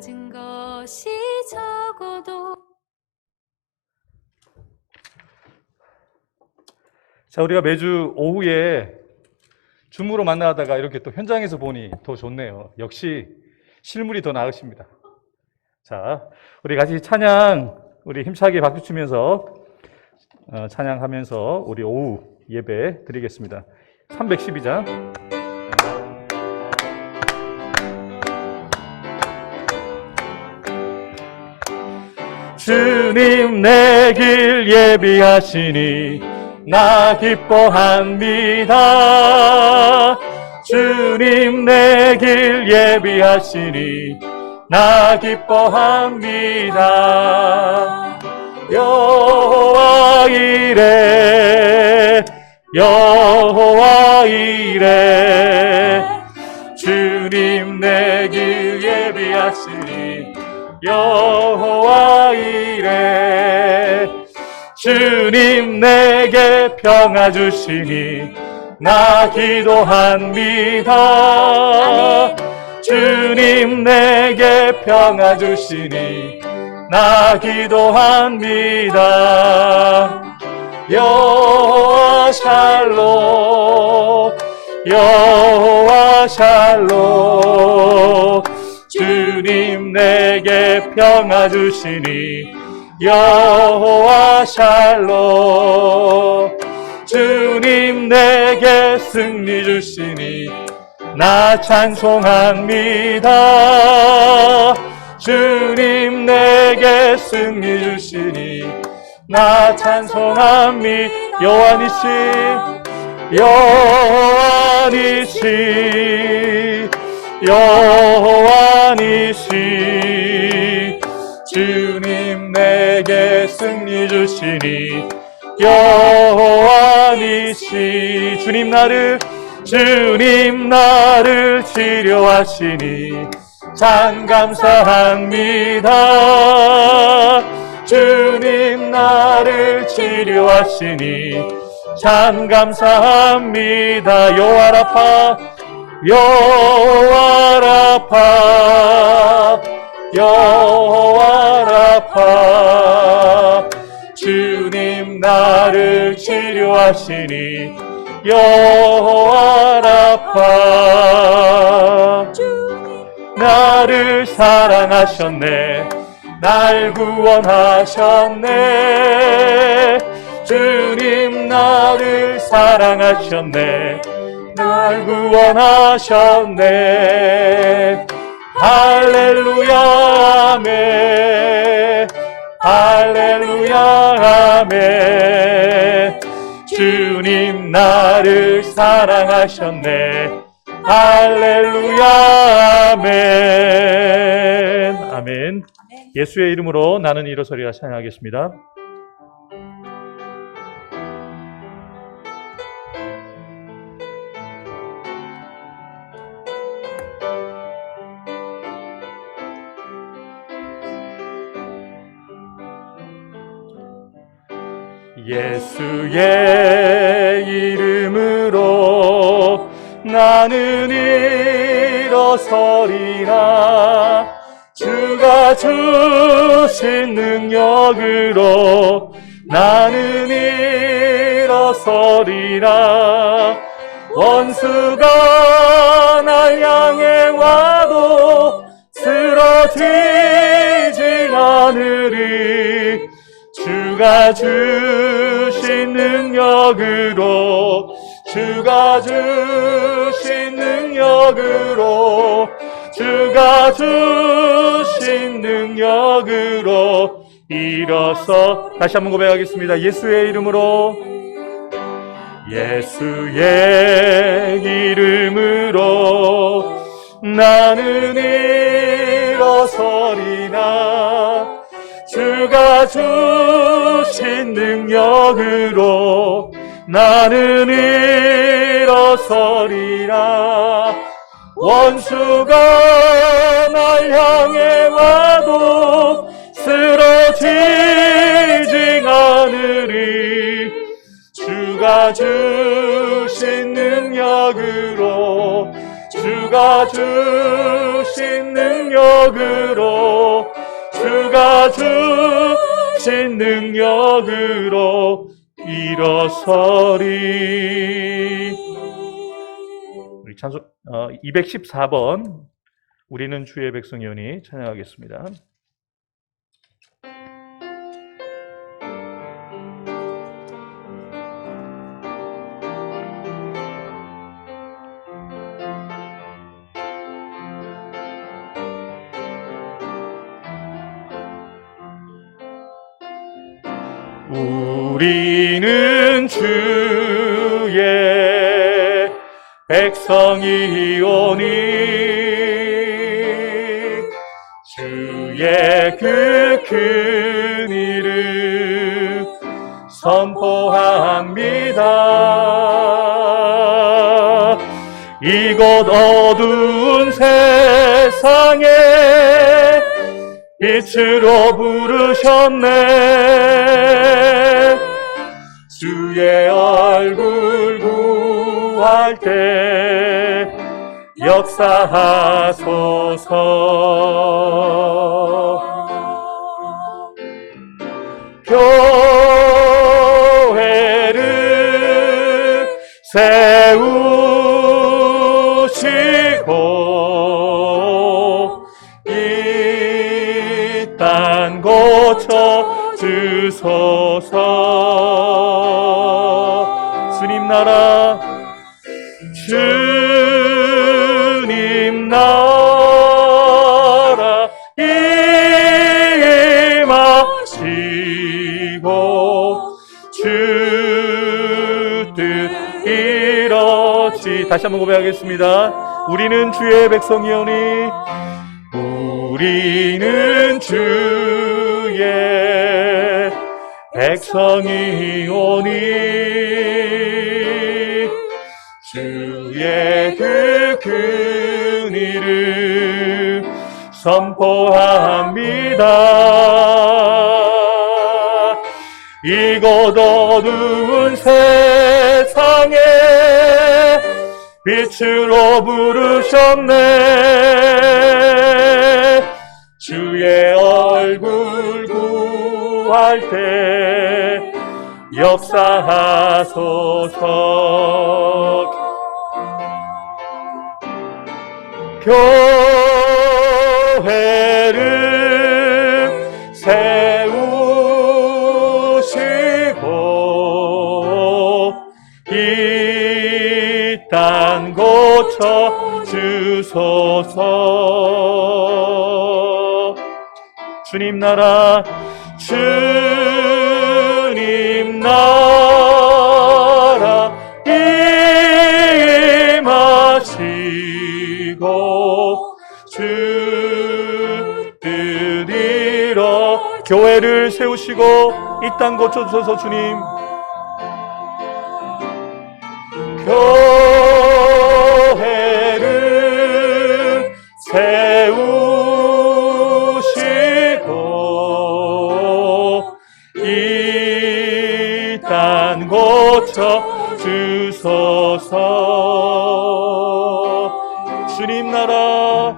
가진 것이 적어도. 자, 우리가 매주 오후에 줌으로 만나다가 이렇게 또 현장에서 보니 더 좋네요. 역시 실물이 더 나으십니다. 자, 우리 같이 찬양, 우리 힘차게 박수 치면서 찬양하면서 우리 오후 예배 드리겠습니다. 312장. 주님 내 길 예비하시니 나 기뻐합니다. 주님 내 길 예비하시니 나 기뻐합니다. 여호와 이레 여호와 이레 주님 내 길 예비하시니 여호와 이레 주님 내게 평화 주시니 나 기도합니다. 주님 내게 평화 주시니 나 기도합니다. 여호와 샬롬 여호와 샬롬 주님 내게 평화 주시니 여호와 샬롬 주님 내게 승리 주시니 나 찬송합니다. 주님 내게 승리 주시니 나 찬송합니다. 여호와니시 여호와니시 여호와니시 주님 내게 승리 주시니 여호와니시 주님 나를 치료하시니 참 감사합니다. 주님 나를 치료하시니 참 감사합니다. 여호와 라파 여호와 라파 여호와 라파 주님 나를 치료하시니 여호와 라파 나를 사랑하셨네 날 구원하셨네 주님 나를 사랑하셨네 날 구원하셨네 할렐루야 아멘 할렐루야 아멘 주님 나를 사랑하셨네 할렐루야 아멘 아멘 예수의 이름으로 나는 일어서리라 찬양하겠습니다. 예수의 이름으로 나는 일어서리라 주가 주신 능력으로 나는 일어서리라 원수가 날 향해 와도 쓰러지지 않으리 주가 주신 능력으로 주가 주신 능력으로 주가 주신 능력으로 일어서 다시 한번 고백하겠습니다. 예수의 이름으로 예수의 이름으로 나는 일어서리라 주가 주신 능력으로 나는 일어서리라 원수가 날 향해 와도 쓰러지지 않으리 주가 주신 능력으로 주가 주신 능력으로 능력으로 주가 주신 능력으로 일어서리. 우리 찬송 214번 우리는 주의 백성이오니 찬양하겠습니다. 우리는 주의 백성이오니 주의 그 큰 이름 선포합니다. 이곳 어두운 세상에 빛으로 부르셨네. 주의 얼굴 구할 때 역사하소서. 교회를 세우시고 이 땅 고쳐 주소서. 주님 나라 주님 나라 임하시고 주 뜻 이루어지. 다시 한번 고백하겠습니다. 우리는 주의 백성이오니 우리는 주의 백성이오니 주의 그 큰 이름 선포합니다. 이곳 어두운 세상에 빛으로 부르셨네. 주의 얼굴 구할 때 역사하소서. 교회를 세우시고 이 땅 고쳐 주소서. 주님 나라 주님 나라 임하시고 주 뜻 이루어. 교회를 세우시고 이 땅 고쳐주소서. 주님 교회를 세우시고 이 땅 고쳐 주소서. 주님 나라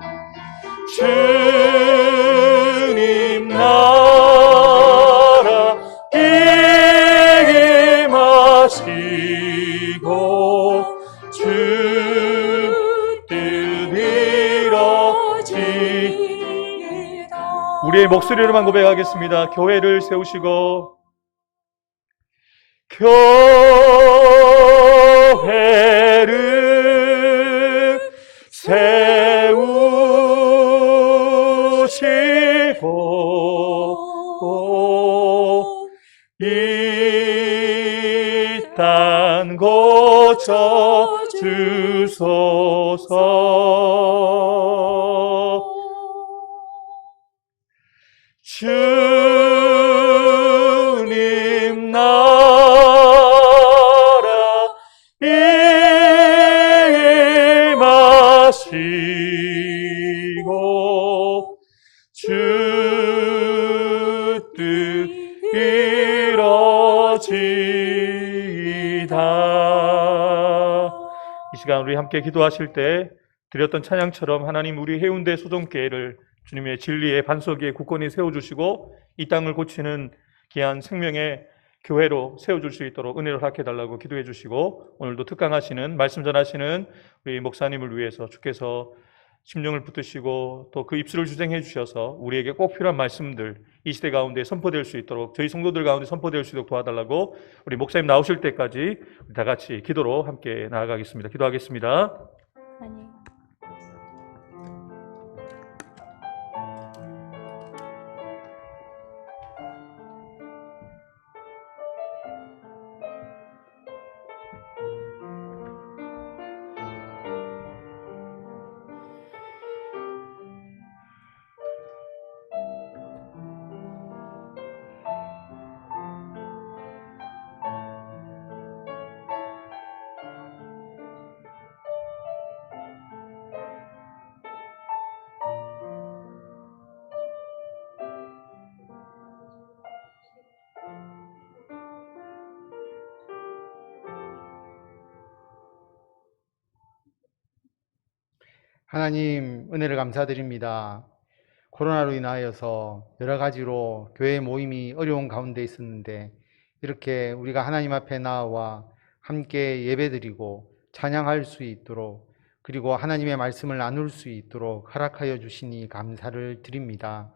주님 나라 임하시고 주 뜻 이루어지이다. 우리의 목소리로만 고백하겠습니다. 교회를 세우시고 교회를 세우시고 이 땅 고쳐 주소서. 주님 나라 임하시고 주 뜻 이루어지이다. 이 시간 우리 함께 기도하실 때 드렸던 찬양처럼 하나님 우리 해운대 소정교회를 주님의 진리의 반석 위에 굳건히 세워주시고 이 땅을 고치는 귀한 생명의 교회로 세워줄 수 있도록 은혜를 허락해달라고 기도해 주시고, 오늘도 특강하시는 말씀 전하시는 우리 목사님을 위해서 주께서 심령을 붙드시고 또 그 입술을 주장해 주셔서 우리에게 꼭 필요한 말씀들 이 시대 가운데 선포될 수 있도록, 저희 성도들 가운데 선포될 수 있도록 도와달라고, 우리 목사님 나오실 때까지 다 같이 기도로 함께 나아가겠습니다. 기도하겠습니다. 하나님, 하나님 은혜를 감사드립니다. 코로나로 인하여서 여러 가지로 교회 모임이 어려운 가운데 있었는데 이렇게 우리가 하나님 앞에 나와 함께 예배드리고 찬양할 수 있도록, 그리고 하나님의 말씀을 나눌 수 있도록 허락하여 주시니 감사를 드립니다.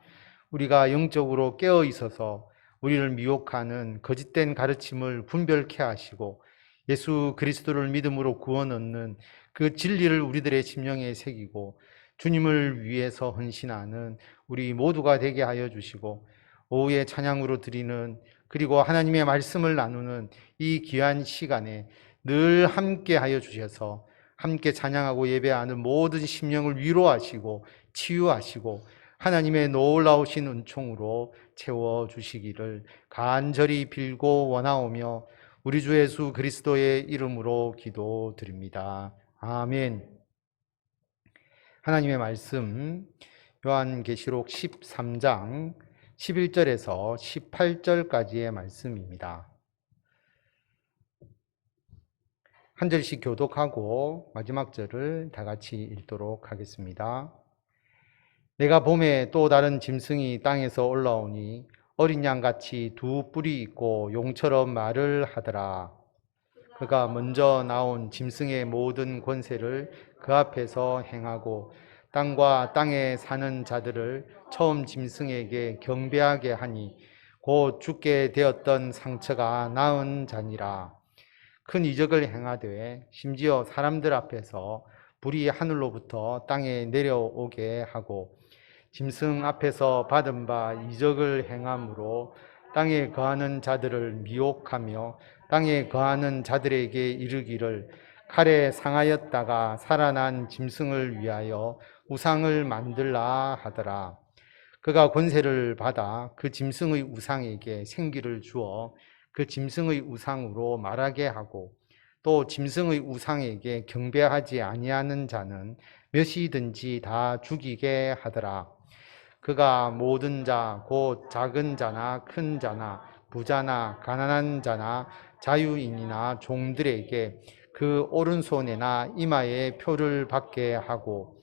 우리가 영적으로 깨어 있어서 우리를 미혹하는 거짓된 가르침을 분별케 하시고 예수 그리스도를 믿음으로 구원 얻는 그 진리를 우리들의 심령에 새기고 주님을 위해서 헌신하는 우리 모두가 되게 하여 주시고, 오후에 찬양으로 드리는, 그리고 하나님의 말씀을 나누는 이 귀한 시간에 늘 함께 하여 주셔서 함께 찬양하고 예배하는 모든 심령을 위로하시고 치유하시고 하나님의 놀라우신 은총으로 채워주시기를 간절히 빌고 원하오며 우리 주 예수 그리스도의 이름으로 기도드립니다. 아멘. 하나님의 말씀 요한계시록 13장 11절에서 18절까지의 말씀입니다. 한 절씩 교독하고 마지막 절을 다 같이 읽도록 하겠습니다. 내가 봄에 또 다른 짐승이 땅에서 올라오니 어린 양같이 두 뿔이 있고 용처럼 말을 하더라. 그가 먼저 나온 짐승의 모든 권세를 그 앞에서 행하고 땅과 땅에 사는 자들을 처음 짐승에게 경배하게 하니 곧 죽게 되었던 상처가 나은 자니라. 큰 이적을 행하되 심지어 사람들 앞에서 불이 하늘로부터 땅에 내려오게 하고 짐승 앞에서 받은 바 이적을 행함으로 땅에 거하는 자들을 미혹하며 땅에 거하는 자들에게 이르기를 칼에 상하였다가 살아난 짐승을 위하여 우상을 만들라 하더라. 그가 권세를 받아 그 짐승의 우상에게 생기를 주어 그 짐승의 우상으로 말하게 하고 또 짐승의 우상에게 경배하지 아니하는 자는 몇이든지 다 죽이게 하더라. 그가 모든 자, 곧 작은 자나 큰 자나 부자나 가난한 자나 자유인이나 종들에게 그 오른손에나 이마에 표를 받게 하고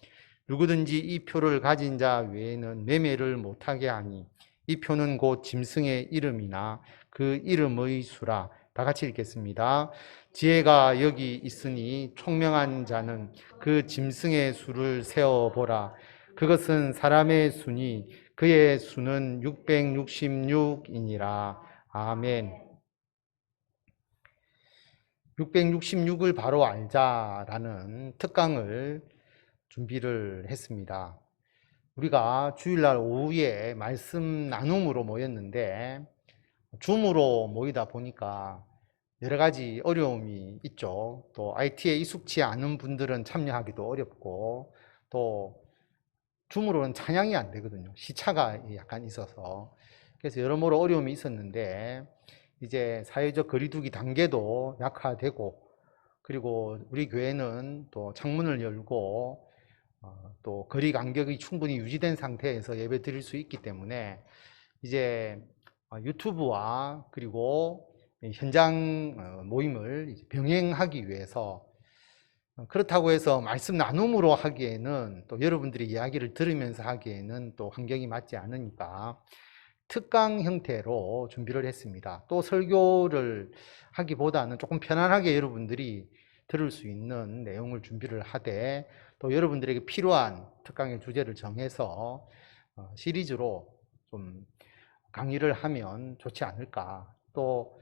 누구든지 이 표를 가진 자 외에는 매매를 못하게 하니 이 표는 곧 짐승의 이름이나 그 이름의 수라. 다 같이 읽겠습니다. 지혜가 여기 있으니 총명한 자는 그 짐승의 수를 세어보라. 그것은 사람의 수니 그의 수는 666이니라. 아멘. 666을 바로 알자라는 특강을 준비를 했습니다. 우리가 주일날 오후에 말씀 나눔으로 모였는데 줌으로 모이다 보니까 여러 가지 어려움이 있죠. 또 IT에 익숙치 않은 분들은 참여하기도 어렵고 또 줌으로는 찬양이 안 되거든요. 시차가 약간 있어서. 그래서 여러모로 어려움이 있었는데 이제 사회적 거리두기 단계도 약화되고, 그리고 우리 교회는 또 창문을 열고 또 거리 간격이 충분히 유지된 상태에서 예배 드릴 수 있기 때문에 이제 유튜브와 그리고 현장 모임을 병행하기 위해서 그렇다고 해서 말씀 나눔으로 하기에는 또 여러분들이 이야기를 들으면서 하기에는 또 환경이 맞지 않으니까 특강 형태로 준비를 했습니다. 또 설교를 하기보다는 조금 편안하게 여러분들이 들을 수 있는 내용을 준비를 하되 또 여러분들에게 필요한 특강의 주제를 정해서 시리즈로 좀 강의를 하면 좋지 않을까. 또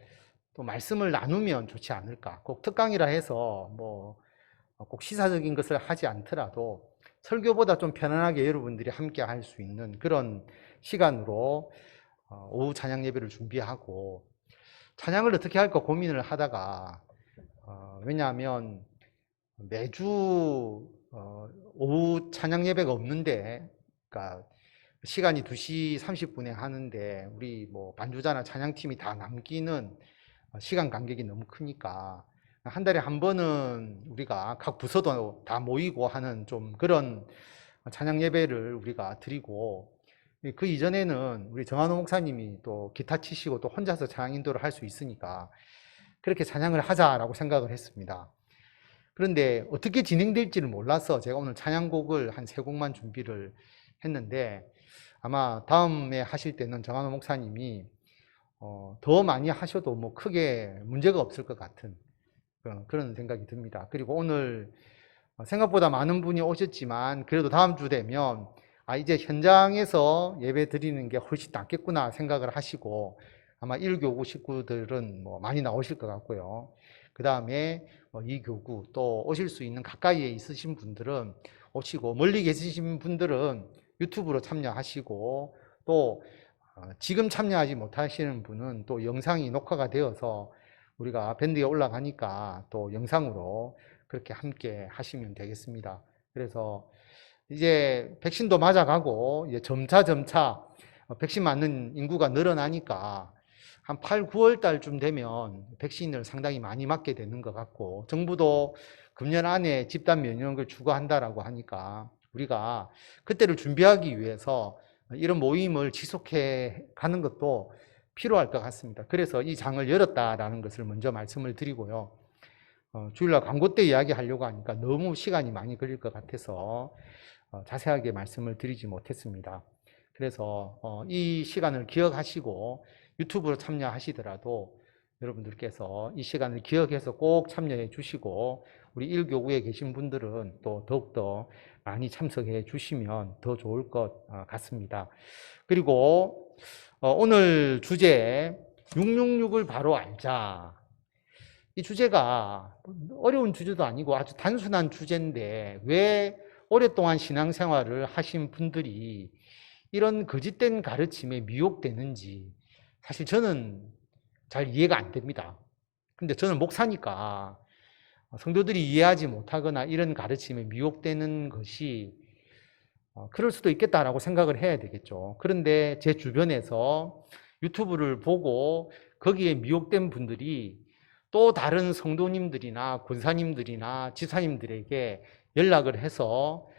말씀을 나누면 좋지 않을까. 꼭 특강이라 해서 꼭 시사적인 것을 하지 않더라도 설교보다 좀 편안하게 여러분들이 함께 할 수 있는 그런 시간으로 오후 찬양 예배를 준비하고 찬양을 어떻게 할까 고민을 하다가 왜냐하면 매주 오후 찬양 예배가 없는데, 그러니까 시간이 2시 30분에 하는데 우리 반주자나 찬양팀이 다 남기는 시간 간격이 너무 크니까 한 달에 한 번은 우리가 각 부서도 다 모이고 하는 좀 그런 찬양 예배를 우리가 드리고, 그 이전에는 우리 정한호 목사님이 또 기타 치시고 또 혼자서 찬양 인도를 할 수 있으니까 그렇게 찬양을 하자라고 생각을 했습니다. 그런데 어떻게 진행될지를 몰라서 제가 오늘 찬양곡을 한 3곡만 준비를 했는데, 아마 다음에 하실 때는 정한호 목사님이 더 많이 하셔도 크게 문제가 없을 것 같은 그런 생각이 듭니다. 그리고 오늘 생각보다 많은 분이 오셨지만 그래도 다음 주 되면 이제 현장에서 예배 드리는 게 훨씬 낫겠구나 생각을 하시고 아마 1교구 식구들은 많이 나오실 것 같고요. 그 다음에 2교구 또 오실 수 있는 가까이에 있으신 분들은 오시고, 멀리 계시신 분들은 유튜브로 참여하시고, 또 지금 참여하지 못하시는 분은 또 영상이 녹화가 되어서 우리가 밴드에 올라가니까 또 영상으로 그렇게 함께 하시면 되겠습니다. 그래서 이제 백신도 맞아가고 이제 점차 백신 맞는 인구가 늘어나니까 한 8, 9월 달쯤 되면 백신을 상당히 많이 맞게 되는 것 같고, 정부도 금년 안에 집단 면역을 추구한다라고 하니까 우리가 그때를 준비하기 위해서 이런 모임을 지속해 가는 것도 필요할 것 같습니다. 그래서 이 장을 열었다라는 것을 먼저 말씀을 드리고요. 주일날 광고 때 이야기하려고 하니까 너무 시간이 많이 걸릴 것 같아서 자세하게 말씀을 드리지 못했습니다. 그래서 이 시간을 기억하시고 유튜브로 참여하시더라도 여러분들께서 이 시간을 기억해서 꼭 참여해 주시고, 우리 1교구에 계신 분들은 또 더욱더 많이 참석해 주시면 더 좋을 것 같습니다. 그리고 오늘 주제 666을 바로 알자. 이 주제가 어려운 주제도 아니고 아주 단순한 주제인데 왜 오랫동안 신앙생활을 하신 분들이 이런 거짓된 가르침에 미혹되는지 사실 저는 잘 이해가 안 됩니다. 근데 저는 목사니까 성도들이 이해하지 못하거나 이런 가르침에 미혹되는 것이 그럴 수도 있겠다라고 생각을 해야 되겠죠. 그런데 제 주변에서 유튜브를 보고 거기에 미혹된 분들이 또 다른 성도님들이나 권사님들이나 지사님들에게 연락을 해서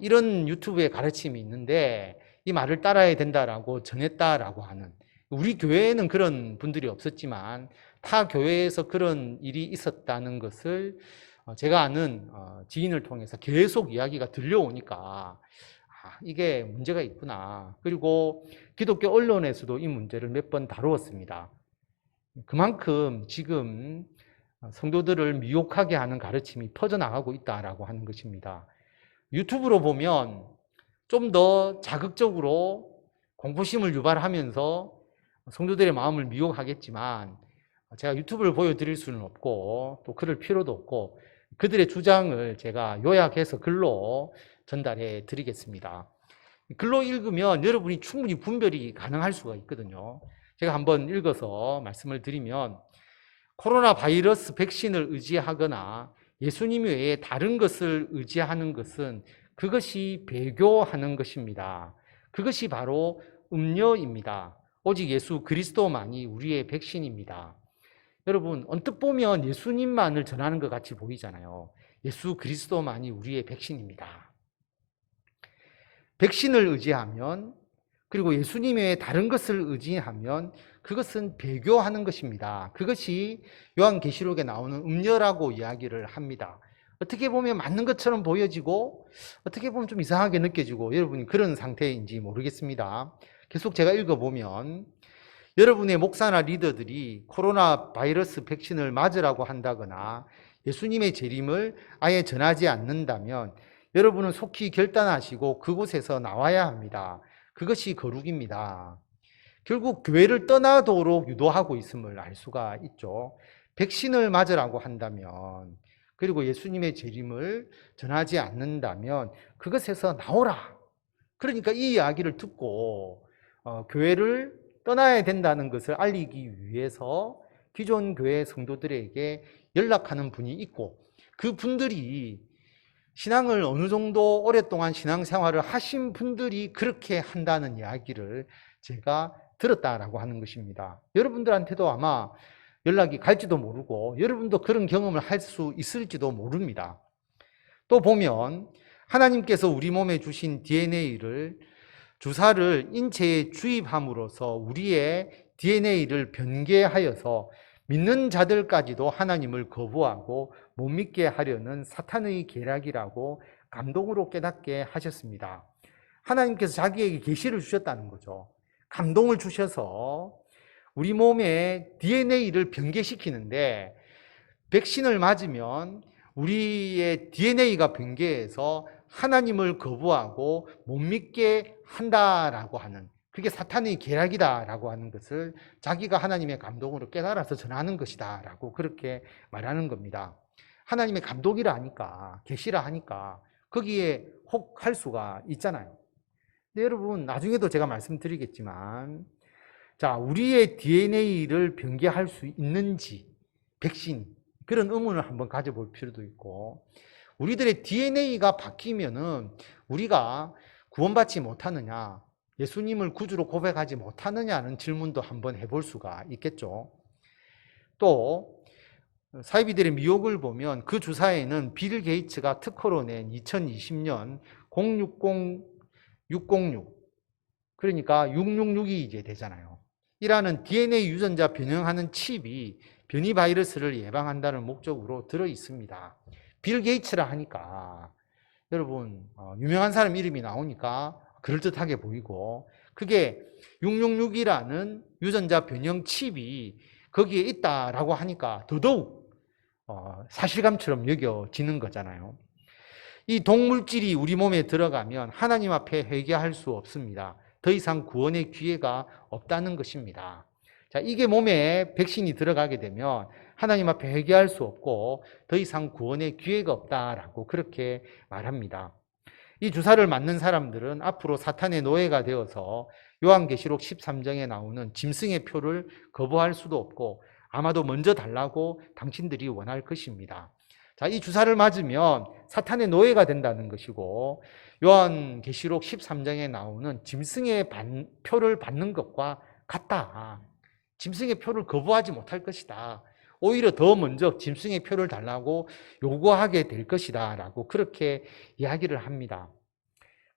이런 유튜브에 가르침이 있는데 이 말을 따라야 된다라고 전했다라고 하는, 우리 교회에는 그런 분들이 없었지만 타 교회에서 그런 일이 있었다는 것을 제가 아는 지인을 통해서 계속 이야기가 들려오니까 이게 문제가 있구나. 그리고 기독교 언론에서도 이 문제를 몇 번 다루었습니다. 그만큼 지금 성도들을 미혹하게 하는 가르침이 퍼져나가고 있다라고 하는 것입니다. 유튜브로 보면 좀 더 자극적으로 공포심을 유발하면서 성도들의 마음을 미혹하겠지만 제가 유튜브를 보여드릴 수는 없고 또 그럴 필요도 없고 그들의 주장을 제가 요약해서 글로 전달해 드리겠습니다. 글로 읽으면 여러분이 충분히 분별이 가능할 수가 있거든요. 제가 한번 읽어서 말씀을 드리면, 코로나 바이러스 백신을 의지하거나 예수님 외에 다른 것을 의지하는 것은 그것이 배교하는 것입니다. 그것이 바로 음료입니다. 오직 예수 그리스도만이 우리의 백신입니다. 여러분, 언뜻 보면 예수님만을 전하는 것 같이 보이잖아요. 예수 그리스도만이 우리의 백신입니다. 백신을 의지하면, 그리고 예수님 외에 다른 것을 의지하면 그것은 배교하는 것입니다. 그것이 요한계시록에 나오는 음료라고 이야기를 합니다. 어떻게 보면 맞는 것처럼 보여지고 어떻게 보면 좀 이상하게 느껴지고 여러분이 그런 상태인지 모르겠습니다. 계속 제가 읽어보면 여러분의 목사나 리더들이 코로나 바이러스 백신을 맞으라고 한다거나 예수님의 재림을 아예 전하지 않는다면 여러분은 속히 결단하시고 그곳에서 나와야 합니다. 그것이 거룩입니다. 결국 교회를 떠나도록 유도하고 있음을 알 수가 있죠. 백신을 맞으라고 한다면 그리고 예수님의 재림을 전하지 않는다면 그것에서 나오라. 그러니까 이 이야기를 듣고 교회를 떠나야 된다는 것을 알리기 위해서 기존 교회 성도들에게 연락하는 분이 있고 그 분들이 신앙을 어느 정도 오랫동안 신앙생활을 하신 분들이 그렇게 한다는 이야기를 제가 들었다라고 하는 것입니다. 여러분들한테도 아마 연락이 갈지도 모르고 여러분도 그런 경험을 할 수 있을지도 모릅니다. 또 보면 하나님께서 우리 몸에 주신 DNA를 주사를 인체에 주입함으로써 우리의 DNA를 변개하여서 믿는 자들까지도 하나님을 거부하고 못 믿게 하려는 사탄의 계략이라고 감동으로 깨닫게 하셨습니다. 하나님께서 자기에게 계시를 주셨다는 거죠. 감동을 주셔서 우리 몸의 DNA를 변개시키는데 백신을 맞으면 우리의 DNA가 변개해서 하나님을 거부하고 못 믿게 한다라고 하는, 그게 사탄의 계략이다라고 하는 것을 자기가 하나님의 감동으로 깨달아서 전하는 것이다라고 그렇게 말하는 겁니다. 하나님의 감동이라 하니까, 계시라 하니까 거기에 혹할 수가 있잖아요. 근데 여러분, 나중에도 제가 말씀드리겠지만, 자, 우리의 DNA를 변개할 수 있는지 백신이, 그런 의문을 한번 가져볼 필요도 있고, 우리들의 DNA가 바뀌면은 우리가 구원받지 못하느냐, 예수님을 구주로 고백하지 못하느냐는 질문도 한번 해볼 수가 있겠죠. 또 사이비들의 미혹을 보면 그 주사에는 빌 게이츠가 특허로 낸 2020년 060606, 그러니까 666이 이제 되잖아요. 이라는 DNA 유전자 변형하는 칩이 변이 바이러스를 예방한다는 목적으로 들어 있습니다. 빌 게이츠라 하니까 여러분 유명한 사람 이름이 나오니까 그럴듯하게 보이고, 그게 666이라는 유전자 변형 칩이 거기에 있다라고 하니까 더더욱 사실감처럼 여겨지는 거잖아요. 이 동물질이 우리 몸에 들어가면 하나님 앞에 회개할 수 없습니다. 더 이상 구원의 기회가 없다는 것입니다. 자, 이게 몸에 백신이 들어가게 되면 하나님 앞에 회개할 수 없고 더 이상 구원의 기회가 없다라고 그렇게 말합니다. 이 주사를 맞는 사람들은 앞으로 사탄의 노예가 되어서 요한계시록 13장에 나오는 짐승의 표를 거부할 수도 없고 아마도 먼저 달라고 당신들이 원할 것입니다. 자, 이 주사를 맞으면 사탄의 노예가 된다는 것이고, 요한계시록 13장에 나오는 짐승의 표를 받는 것과 같다. 짐승의 표를 거부하지 못할 것이다. 오히려 더 먼저 짐승의 표를 달라고 요구하게 될 것이다 라고 그렇게 이야기를 합니다.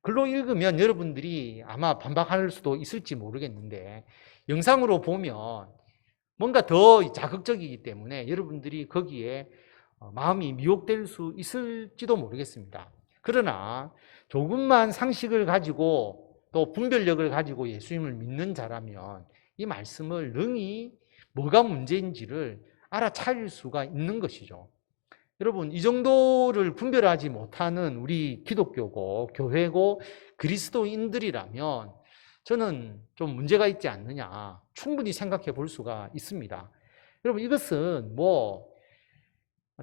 글로 읽으면 여러분들이 아마 반박할 수도 있을지 모르겠는데, 영상으로 보면 뭔가 더 자극적이기 때문에 여러분들이 거기에 마음이 미혹될 수 있을지도 모르겠습니다. 그러나 조금만 상식을 가지고 또 분별력을 가지고 예수님을 믿는 자라면 이 말씀을 능히 뭐가 문제인지를 알아차릴 수가 있는 것이죠. 여러분, 이 정도를 분별하지 못하는 우리 기독교고 교회고 그리스도인들이라면 저는 좀 문제가 있지 않느냐 충분히 생각해 볼 수가 있습니다. 여러분, 이것은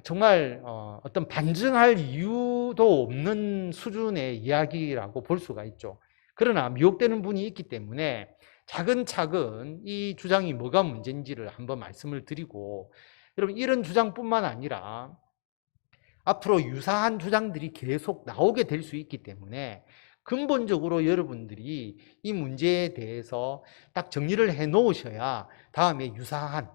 정말 어떤 반증할 이유도 없는 수준의 이야기라고 볼 수가 있죠. 그러나 미혹되는 분이 있기 때문에 차근차근 이 주장이 뭐가 문제인지를 한번 말씀을 드리고, 여러분, 이런 주장뿐만 아니라 앞으로 유사한 주장들이 계속 나오게 될 수 있기 때문에 근본적으로 여러분들이 이 문제에 대해서 딱 정리를 해 놓으셔야 다음에 유사한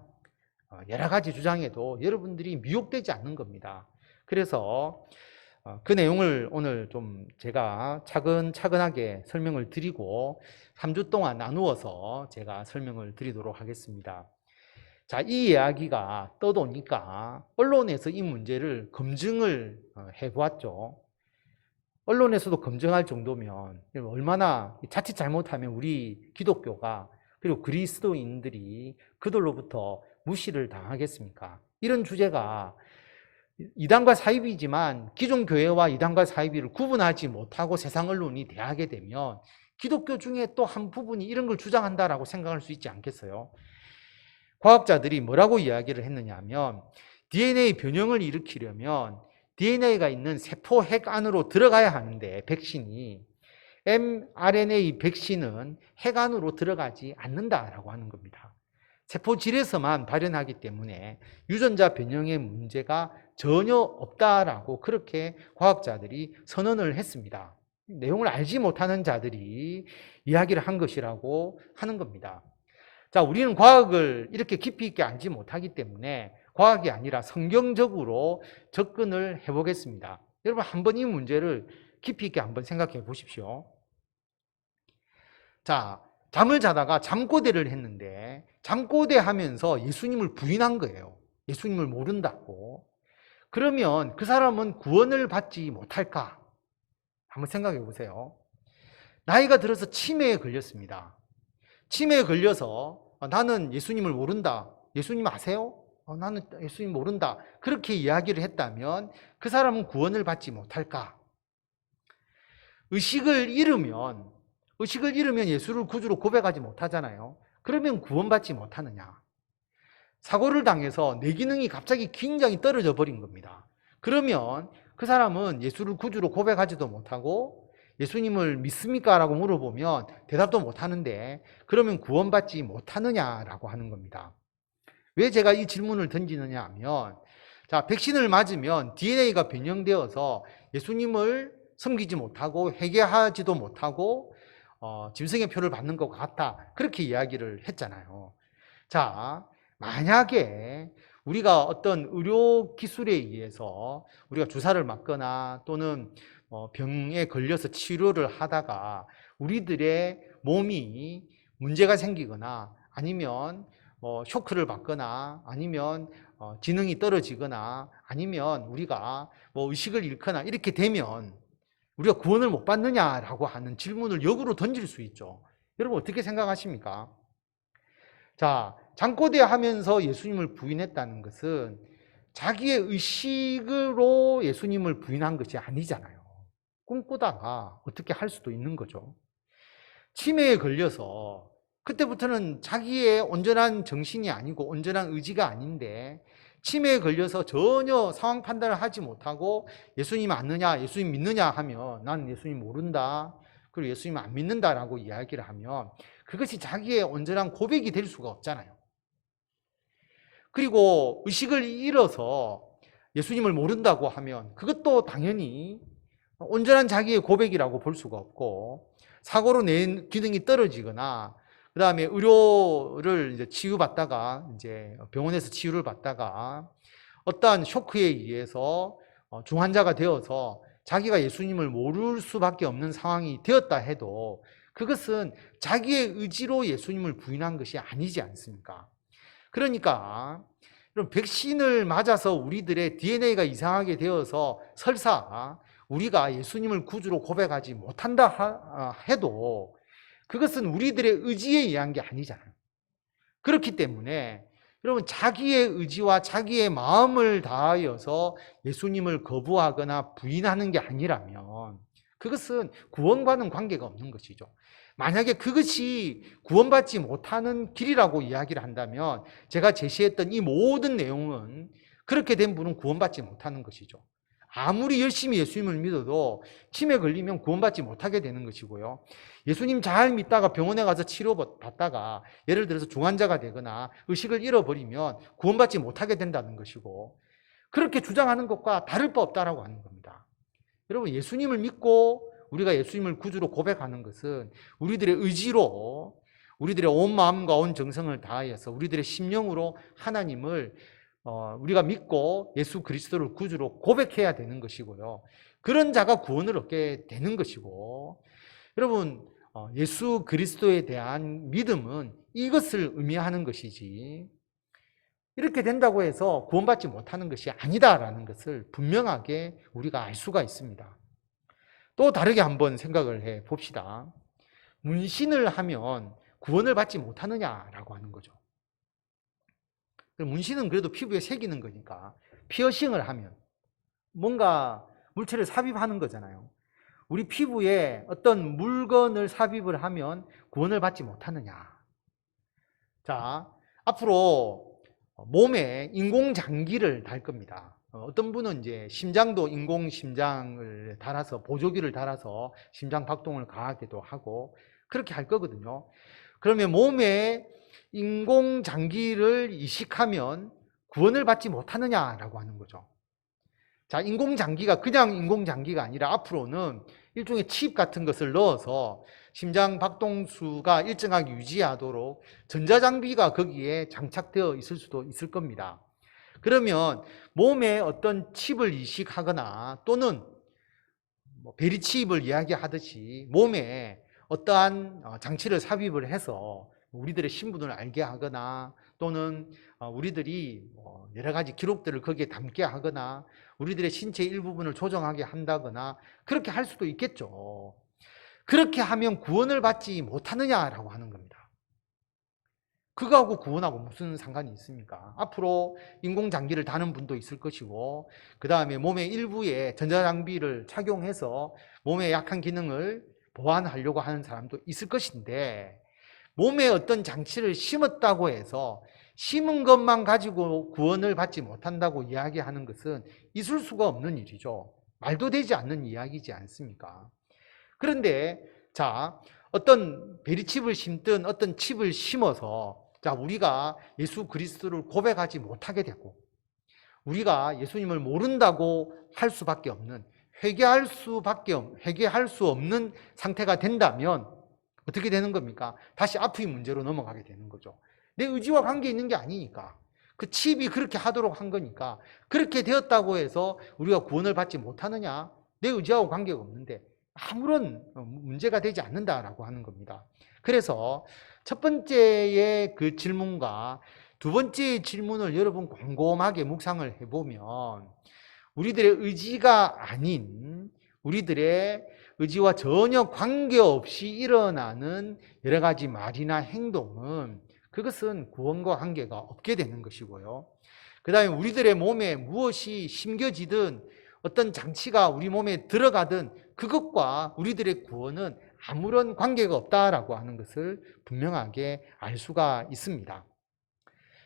여러 가지 주장에도 여러분들이 미혹되지 않는 겁니다. 그래서 그 내용을 오늘 좀 제가 차근차근하게 설명을 드리고 3주 동안 나누어서 제가 설명을 드리도록 하겠습니다. 자, 이 이야기가 떠도니까 언론에서 이 문제를 검증을 해보았죠. 언론에서도 검증할 정도면 얼마나 자칫 잘못하면 우리 기독교가 그리고 그리스도인들이 그들로부터 무시를 당하겠습니까? 이런 주제가 이단과 사이비지만 기존 교회와 이단과 사이비를 구분하지 못하고 세상 언론이 대하게 되면 기독교 중에 또 한 부분이 이런 걸 주장한다라고 생각할 수 있지 않겠어요? 과학자들이 뭐라고 이야기를 했느냐 하면 DNA 변형을 일으키려면 DNA가 있는 세포 핵 안으로 들어가야 하는데 백신이 mRNA 백신은 핵 안으로 들어가지 않는다라고 하는 겁니다. 세포질에서만 발현하기 때문에 유전자 변형의 문제가 전혀 없다라고 그렇게 과학자들이 선언을 했습니다. 내용을 알지 못하는 자들이 이야기를 한 것이라고 하는 겁니다. 자, 우리는 과학을 이렇게 깊이 있게 알지 못하기 때문에 과학이 아니라 성경적으로 접근을 해보겠습니다. 여러분 한번 이 문제를 깊이 있게 한번 생각해 보십시오. 자, 잠을 자다가 잠꼬대를 했는데 잠꼬대 하면서 예수님을 부인한 거예요. 예수님을 모른다고. 그러면 그 사람은 구원을 받지 못할까? 한번 생각해 보세요. 나이가 들어서 치매에 걸렸습니다. 치매에 걸려서 나는 예수님을 모른다. 예수님 아세요? 나는 예수님 모른다. 그렇게 이야기를 했다면 그 사람은 구원을 받지 못할까? 의식을 잃으면 예수를 구주로 고백하지 못하잖아요. 그러면 구원받지 못하느냐? 사고를 당해서 뇌기능이 갑자기 굉장히 떨어져 버린 겁니다. 그러면 그 사람은 예수를 구주로 고백하지도 못하고 예수님을 믿습니까? 라고 물어보면 대답도 못하는데 그러면 구원받지 못하느냐라고 하는 겁니다. 왜 제가 이 질문을 던지느냐 하면 자, 백신을 맞으면 DNA가 변형되어서 예수님을 섬기지 못하고 회개하지도 못하고 짐승의 표를 받는 것 같다. 그렇게 이야기를 했잖아요. 자, 만약에 우리가 어떤 의료 기술에 의해서 우리가 주사를 맞거나 또는 병에 걸려서 치료를 하다가 우리들의 몸이 문제가 생기거나 아니면 쇼크를 받거나 아니면 지능이 떨어지거나 아니면 우리가 의식을 잃거나 이렇게 되면 우리가 구원을 못 받느냐라고 하는 질문을 역으로 던질 수 있죠. 여러분 어떻게 생각하십니까? 자, 잠꼬대 하면서 예수님을 부인했다는 것은 자기의 의식으로 예수님을 부인한 것이 아니잖아요. 꿈꾸다가 어떻게 할 수도 있는 거죠. 치매에 걸려서 그때부터는 자기의 온전한 정신이 아니고 온전한 의지가 아닌데 치매에 걸려서 전혀 상황 판단을 하지 못하고 예수님 아느냐, 예수님 믿느냐 하면 나는 예수님 모른다. 그리고 예수님 안 믿는다라고 이야기를 하면 그것이 자기의 온전한 고백이 될 수가 없잖아요. 그리고 의식을 잃어서 예수님을 모른다고 하면 그것도 당연히 온전한 자기의 고백이라고 볼 수가 없고 사고로 뇌 기능이 떨어지거나 그 다음에 의료를 이제 치유받다가 이제 병원에서 치유를 받다가 어떠한 쇼크에 의해서 중환자가 되어서 자기가 예수님을 모를 수밖에 없는 상황이 되었다 해도 그것은 자기의 의지로 예수님을 부인한 것이 아니지 않습니까? 그러니까 백신을 맞아서 우리들의 DNA가 이상하게 되어서 설사 우리가 예수님을 구주로 고백하지 못한다 해도 그것은 우리들의 의지에 의한 게 아니잖아요. 그렇기 때문에 여러분 자기의 의지와 자기의 마음을 다하여서 예수님을 거부하거나 부인하는 게 아니라면 그것은 구원과는 관계가 없는 것이죠. 만약에 그것이 구원받지 못하는 길이라고 이야기를 한다면 제가 제시했던 이 모든 내용은 그렇게 된 분은 구원받지 못하는 것이죠. 아무리 열심히 예수님을 믿어도 치매 걸리면 구원받지 못하게 되는 것이고요. 예수님 잘 믿다가 병원에 가서 치료받다가 예를 들어서 중환자가 되거나 의식을 잃어버리면 구원받지 못하게 된다는 것이고 그렇게 주장하는 것과 다를 바 없다라고 하는 겁니다. 여러분 예수님을 믿고 우리가 예수님을 구주로 고백하는 것은 우리들의 의지로 우리들의 온 마음과 온 정성을 다하여서 우리들의 심령으로 하나님을 우리가 믿고 예수 그리스도를 구주로 고백해야 되는 것이고요. 그런 자가 구원을 얻게 되는 것이고 여러분 예수 그리스도에 대한 믿음은 이것을 의미하는 것이지 이렇게 된다고 해서 구원받지 못하는 것이 아니다라는 것을 분명하게 우리가 알 수가 있습니다. 또 다르게 한번 생각을 해 봅시다. 문신을 하면 구원을 받지 못하느냐라고 하는 거죠. 문신은 그래도 피부에 새기는 거니까 피어싱을 하면 뭔가 물체를 삽입하는 거잖아요. 우리 피부에 어떤 물건을 삽입을 하면 구원을 받지 못하느냐. 자, 앞으로 몸에 인공장기를 달 겁니다. 어떤 분은 이제 심장도 인공심장을 달아서 보조기를 달아서 심장 박동을 강하게도 하고 그렇게 할 거거든요. 그러면 몸에 인공장기를 이식하면 구원을 받지 못하느냐라고 하는 거죠. 자, 인공장기가 그냥 인공장기가 아니라 앞으로는 일종의 칩 같은 것을 넣어서 심장 박동수가 일정하게 유지하도록 전자장비가 거기에 장착되어 있을 수도 있을 겁니다. 그러면 몸에 어떤 칩을 이식하거나 또는 베리칩을 이야기하듯이 몸에 어떠한 장치를 삽입을 해서 우리들의 신분을 알게 하거나 또는 우리들이 여러 가지 기록들을 거기에 담게 하거나 우리들의 신체 일부분을 조정하게 한다거나 그렇게 할 수도 있겠죠. 그렇게 하면 구원을 받지 못하느냐라고 하는 겁니다. 그거하고 구원하고 무슨 상관이 있습니까? 앞으로 인공장기를 다는 분도 있을 것이고 그 다음에 몸의 일부에 전자장비를 착용해서 몸의 약한 기능을 보완하려고 하는 사람도 있을 것인데 몸에 어떤 장치를 심었다고 해서 심은 것만 가지고 구원을 받지 못한다고 이야기하는 것은 있을 수가 없는 일이죠. 말도 되지 않는 이야기지 않습니까? 그런데 자, 어떤 베리칩을 심든 어떤 칩을 심어서 자, 우리가 예수 그리스도를 고백하지 못하게 되고 우리가 예수님을 모른다고 할 수밖에 없는 회개할 수 없는 상태가 된다면 어떻게 되는 겁니까? 다시 앞의 문제로 넘어가게 되는 거죠. 내 의지와 관계 있는 게 아니니까 그 칩이 그렇게 하도록 한 거니까 그렇게 되었다고 해서 우리가 구원을 받지 못하느냐? 내 의지하고 관계가 없는데 아무런 문제가 되지 않는다라고 하는 겁니다. 그래서 첫 번째의 그 질문과 두 번째의 질문을 여러분 곰곰하게 묵상을 해보면 우리들의 의지가 아닌 우리들의 의지와 전혀 관계없이 일어나는 여러 가지 말이나 행동은 그것은 구원과 관계가 없게 되는 것이고요. 그 다음에 우리들의 몸에 무엇이 심겨지든 어떤 장치가 우리 몸에 들어가든 그것과 우리들의 구원은 아무런 관계가 없다라고 하는 것을 분명하게 알 수가 있습니다.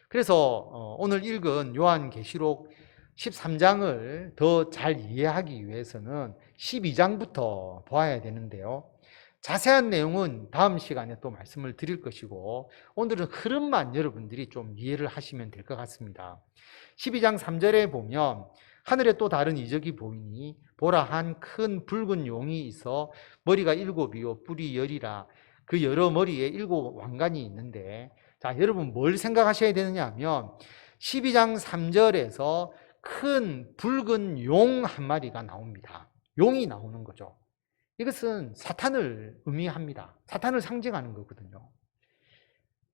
그래서 오늘 읽은 요한계시록 13장을 더 잘 이해하기 위해서는 12장부터 보아야 되는데요. 자세한 내용은 다음 시간에 또 말씀을 드릴 것이고 오늘은 흐름만 여러분들이 좀 이해를 하시면 될 것 같습니다. 12장 3절에 보면 하늘에 또 다른 이적이 보이니 보라 한 큰 붉은 용이 있어 머리가 7이요 뿔이 10이라 그 여러 머리에 7 왕관이 있는데 자, 여러분 뭘 생각하셔야 되느냐 하면 12장 3절에서 큰 붉은 용 한 마리가 나옵니다. 용이 나오는 거죠. 이것은 사탄을 의미합니다. 사탄을 상징하는 거거든요.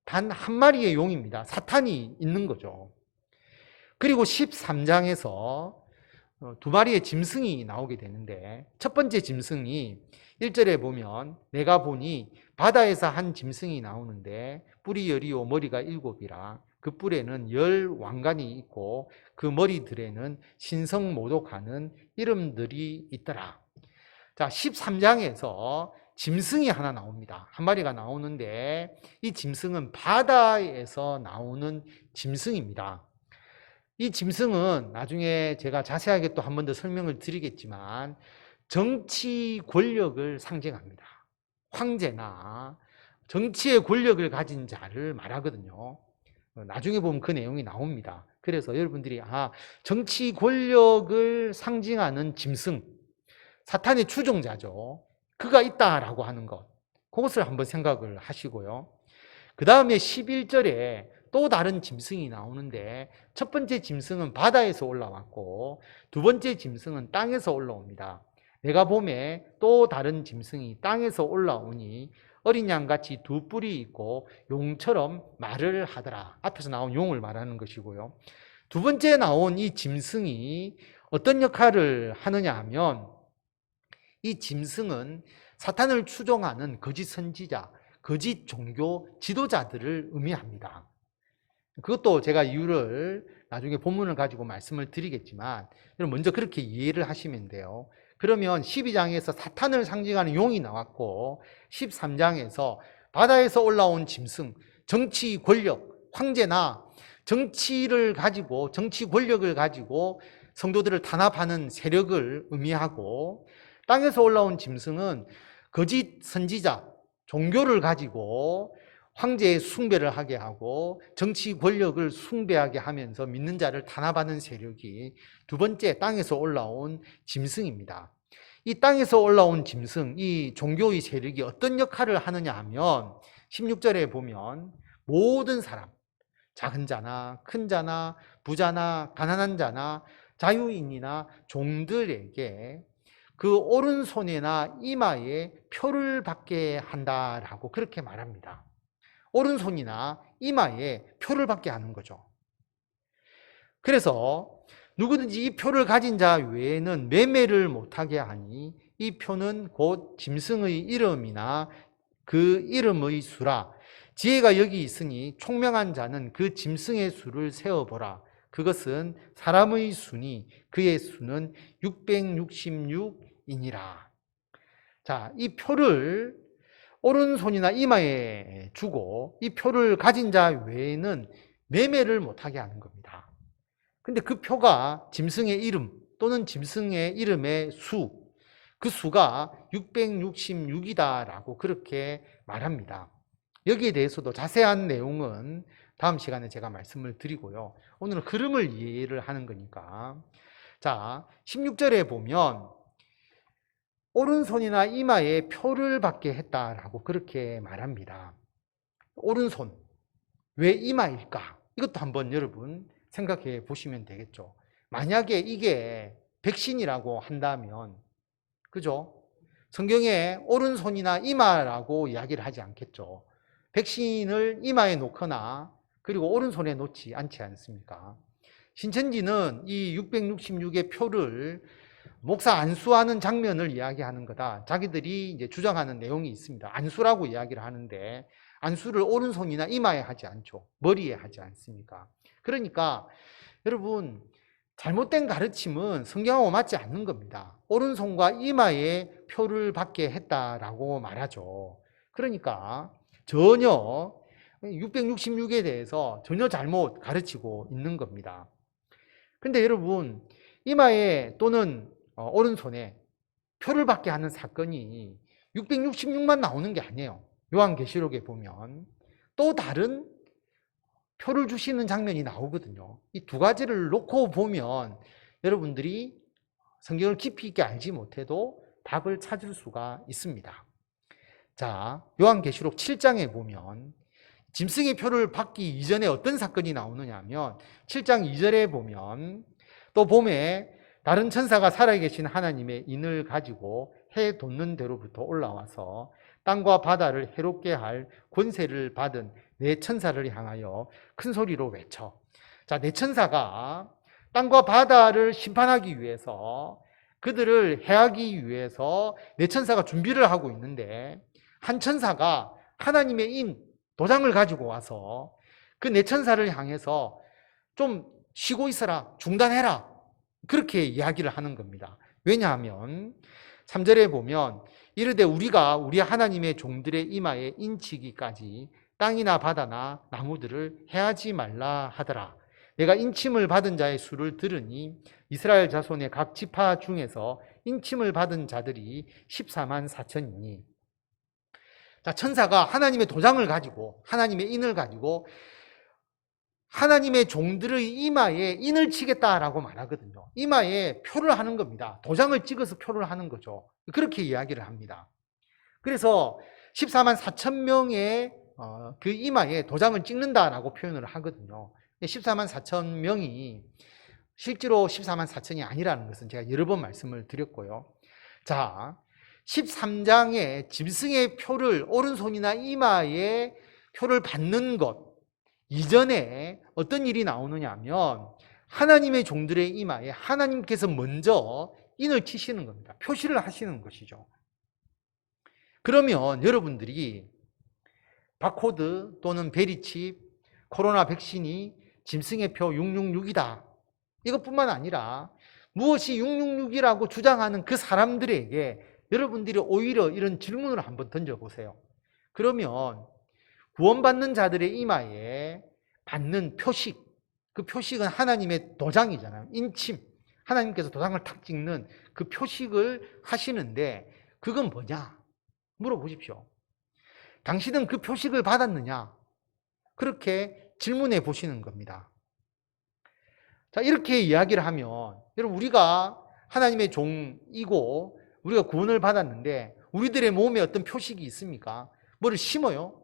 단 한 마리의 용입니다. 사탄이 있는 거죠. 그리고 13장에서 두 마리의 짐승이 나오게 되는데 첫 번째 짐승이 1절에 보면 내가 보니 바다에서 한 짐승이 나오는데 뿔이 10이요 머리가 7이라 그 뿔에는 10 왕관이 있고 그 머리들에는 신성모독하는 이름들이 있더라. 자, 13장에서 짐승이 하나 나옵니다. 한 마리가 나오는데 이 짐승은 바다에서 나오는 짐승입니다. 이 짐승은 나중에 제가 자세하게 또 한 번 더 설명을 드리겠지만 정치 권력을 상징합니다. 황제나 정치의 권력을 가진 자를 말하거든요. 나중에 보면 그 내용이 나옵니다. 그래서 여러분들이 정치 권력을 상징하는 짐승, 사탄의 추종자죠. 그가 있다라고 하는 것, 그것을 한번 생각을 하시고요. 그 다음에 11절에 또 다른 짐승이 나오는데 첫 번째 짐승은 바다에서 올라왔고 두 번째 짐승은 땅에서 올라옵니다. 내가 봄에 또 다른 짐승이 땅에서 올라오니 어린 양같이 두 뿔이 있고 용처럼 말을 하더라. 앞에서 나온 용을 말하는 것이고요. 두 번째 나온 이 짐승이 어떤 역할을 하느냐 하면 이 짐승은 사탄을 추종하는 거짓 선지자, 거짓 종교 지도자들을 의미합니다. 그것도 제가 이유를 나중에 본문을 가지고 말씀을 드리겠지만 먼저 그렇게 이해를 하시면 돼요. 그러면 12장에서 사탄을 상징하는 용이 나왔고 13장에서 바다에서 올라온 짐승, 정치 권력, 황제나 정치를 가지고 정치 권력을 가지고 성도들을 탄압하는 세력을 의미하고 땅에서 올라온 짐승은 거짓 선지자, 종교를 가지고 황제의 숭배를 하게 하고 정치 권력을 숭배하게 하면서 믿는 자를 탄압하는 세력이 두 번째 땅에서 올라온 짐승입니다. 이 땅에서 올라온 짐승, 이 종교의 세력이 어떤 역할을 하느냐 하면 16절에 보면 모든 사람, 작은 자나 큰 자나 부자나 가난한 자나 자유인이나 종들에게 그 오른손이나 이마에 표를 받게 한다라고 그렇게 말합니다. 오른손이나 이마에 표를 받게 하는 거죠. 그래서 누구든지 이 표를 가진 자 외에는 매매를 못하게 하니 이 표는 곧 짐승의 이름이나 그 이름의 수라. 지혜가 여기 있으니 총명한 자는 그 짐승의 수를 세어보라. 그것은 사람의 수니 그의 수는 666이니라. 자, 이 표를 오른손이나 이마에 주고 이 표를 가진 자 외에는 매매를 못하게 하는 겁니다. 근데 그 표가 짐승의 이름 또는 짐승의 이름의 수, 그 수가 666이다라고 그렇게 말합니다. 여기에 대해서도 자세한 내용은 다음 시간에 제가 말씀을 드리고요. 오늘은 흐름을 이해를 하는 거니까. 자, 16절에 보면 오른손이나 이마에 표를 받게 했다라고 그렇게 말합니다. 오른손, 왜 이마일까? 이것도 한번 여러분 생각해 보시면 되겠죠. 만약에 이게 백신이라고 한다면, 그죠? 성경에 오른손이나 이마라고 이야기를 하지 않겠죠. 백신을 이마에 놓거나 그리고 오른손에 놓지 않지 않습니까? 신천지는 이 666의 표를 목사 안수하는 장면을 이야기하는 거다. 자기들이 이제 주장하는 내용이 있습니다. 안수라고 이야기를 하는데 안수를 오른손이나 이마에 하지 않죠. 머리에 하지 않습니까? 그러니까 여러분 잘못된 가르침은 성경하고 맞지 않는 겁니다. 오른손과 이마에 표를 받게 했다라고 말하죠. 그러니까 전혀 666에 대해서 전혀 잘못 가르치고 있는 겁니다. 근데 여러분 이마에 또는 오른손에 표를 받게 하는 사건이 666만 나오는 게 아니에요. 요한계시록에 보면 또 다른 표를 주시는 장면이 나오거든요. 이 두 가지를 놓고 보면 여러분들이 성경을 깊이 있게 알지 못해도 답을 찾을 수가 있습니다. 자, 요한계시록 7장에 보면 짐승의 표를 받기 이전에 어떤 사건이 나오느냐 하면 7장 2절에 보면 또 봄에 다른 천사가 살아계신 하나님의 인을 가지고 해 돋는 데로부터 올라와서 땅과 바다를 해롭게 할 권세를 받은 네 천사를 향하여 큰 소리로 외쳐. 자, 네 천사가 땅과 바다를 심판하기 위해서 그들을 해하기 위해서 네 천사가 준비를 하고 있는데 한 천사가 하나님의 인 도장을 가지고 와서 그 네 천사를 향해서 좀 쉬고 있어라, 중단해라, 그렇게 이야기를 하는 겁니다. 왜냐하면 3절에 보면 이르되 우리가 우리 하나님의 종들의 이마에 인치기까지 땅이나 바다나 나무들을 해하지 말라 하더라. 내가 인침을 받은 자의 수를 들으니 이스라엘 자손의 각 지파 중에서 인침을 받은 자들이 14만 4천이니. 자, 천사가 하나님의 도장을 가지고 하나님의 인을 가지고 하나님의 종들의 이마에 인을 치겠다라고 말하거든요. 이마에 표를 하는 겁니다. 도장을 찍어서 표를 하는 거죠. 그렇게 이야기를 합니다. 그래서 14만 4천 명의 그 이마에 도장을 찍는다라고 표현을 하거든요. 14만 4천 명이 실제로 14만 4천이 아니라는 것은 제가 여러 번 말씀을 드렸고요. 자, 13장에 짐승의 표를 오른손이나 이마에 표를 받는 것 이전에 어떤 일이 나오느냐 하면 하나님의 종들의 이마에 하나님께서 먼저 인을 치시는 겁니다. 표시를 하시는 것이죠. 그러면 여러분들이 바코드 또는 베리칩, 코로나 백신이 짐승의 표 666이다. 이것뿐만 아니라 무엇이 666이라고 주장하는 그 사람들에게 여러분들이 오히려 이런 질문을 한번 던져보세요. 그러면 구원받는 자들의 이마에 받는 표식, 그 표식은 하나님의 도장이잖아요. 인침, 하나님께서 도장을 탁 찍는 그 표식을 하시는데 그건 뭐냐? 물어보십시오. 당신은 그 표식을 받았느냐? 그렇게 질문해 보시는 겁니다. 자, 이렇게 이야기를 하면 여러분 우리가 하나님의 종이고 우리가 구원을 받았는데 우리들의 몸에 어떤 표식이 있습니까? 뭐를 심어요?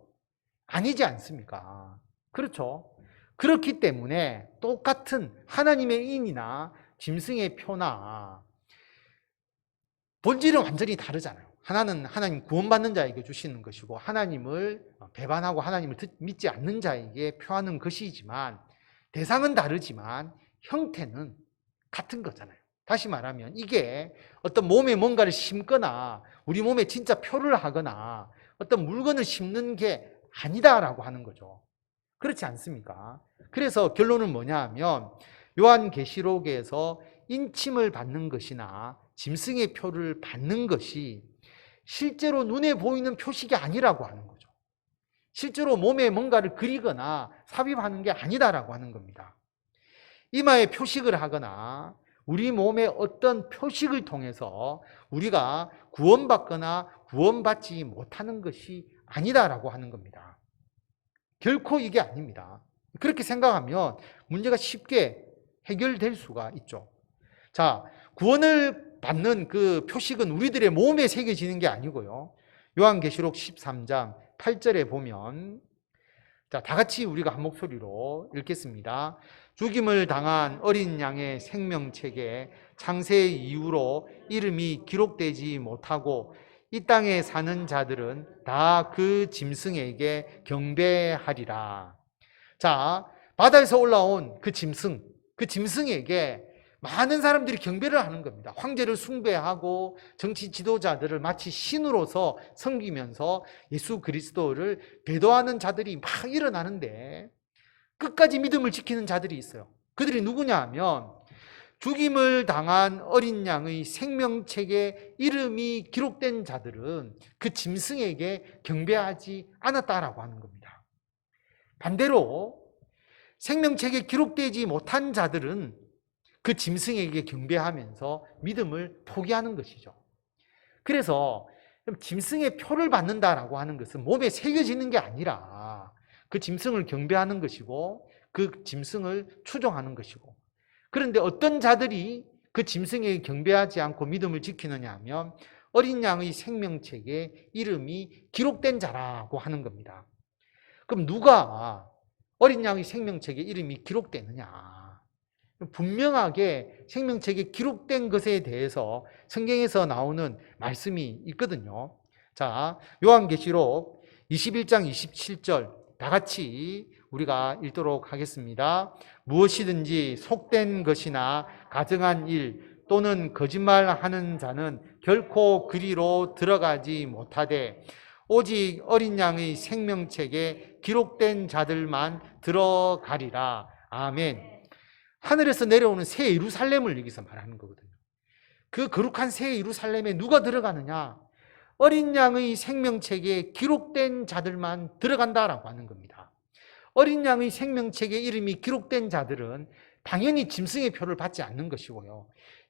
아니지 않습니까? 그렇죠? 그렇기 때문에 똑같은 하나님의 인이나 짐승의 표나 본질은 완전히 다르잖아요. 하나는 하나님 구원받는 자에게 주시는 것이고 하나님을 배반하고 하나님을 믿지 않는 자에게 표하는 것이지만 대상은 다르지만 형태는 같은 거잖아요. 다시 말하면 이게 어떤 몸에 뭔가를 심거나 우리 몸에 진짜 표를 하거나 어떤 물건을 심는 게 아니다라고 하는 거죠. 그렇지 않습니까? 그래서 결론은 뭐냐 하면 요한계시록에서 인침을 받는 것이나 짐승의 표를 받는 것이 실제로 눈에 보이는 표식이 아니라고 하는 거죠. 실제로 몸에 뭔가를 그리거나 삽입하는 게 아니다라고 하는 겁니다. 이마에 표식을 하거나 우리 몸에 어떤 표식을 통해서 우리가 구원받거나 구원받지 못하는 것이 아니다라고 하는 겁니다. 결코 이게 아닙니다. 그렇게 생각하면 문제가 쉽게 해결될 수가 있죠. 자, 구원을 받는 그 표식은 우리들의 몸에 새겨지는 게 아니고요. 요한계시록 13장 8절에 보면 자, 다 같이 우리가 한 목소리로 읽겠습니다. 죽임을 당한 어린 양의 생명책에 창세 이후로 이름이 기록되지 못하고 이 땅에 사는 자들은 다 그 짐승에게 경배하리라. 자, 바다에서 올라온 그 짐승에게 많은 사람들이 경배를 하는 겁니다. 황제를 숭배하고 정치 지도자들을 마치 신으로서 섬기면서 예수 그리스도를 배도하는 자들이 막 일어나는데 끝까지 믿음을 지키는 자들이 있어요. 그들이 누구냐 하면 죽임을 당한 어린 양의 생명책에 이름이 기록된 자들은 그 짐승에게 경배하지 않았다라고 하는 겁니다. 반대로 생명책에 기록되지 못한 자들은 그 짐승에게 경배하면서 믿음을 포기하는 것이죠. 그래서 짐승의 표를 받는다라고 하는 것은 몸에 새겨지는 게 아니라 그 짐승을 경배하는 것이고 그 짐승을 추종하는 것이고, 그런데 어떤 자들이 그 짐승에게 경배하지 않고 믿음을 지키느냐 하면 어린 양의 생명책에 이름이 기록된 자라고 하는 겁니다. 그럼 누가 어린 양의 생명책에 이름이 기록되느냐? 분명하게 생명책에 기록된 것에 대해서 성경에서 나오는 말씀이 있거든요. 자, 요한계시록 21장 27절 다 같이 우리가 읽도록 하겠습니다. 무엇이든지 속된 것이나 가증한 일 또는 거짓말하는 자는 결코 그리로 들어가지 못하되 오직 어린 양의 생명책에 기록된 자들만 들어가리라. 아멘. 하늘에서 내려오는 새 예루살렘을 여기서 말하는 거거든요. 그 거룩한 새 예루살렘에 누가 들어가느냐? 어린 양의 생명책에 기록된 자들만 들어간다라고 하는 겁니다. 어린 양의 생명책에 이름이 기록된 자들은 당연히 짐승의 표를 받지 않는 것이고요.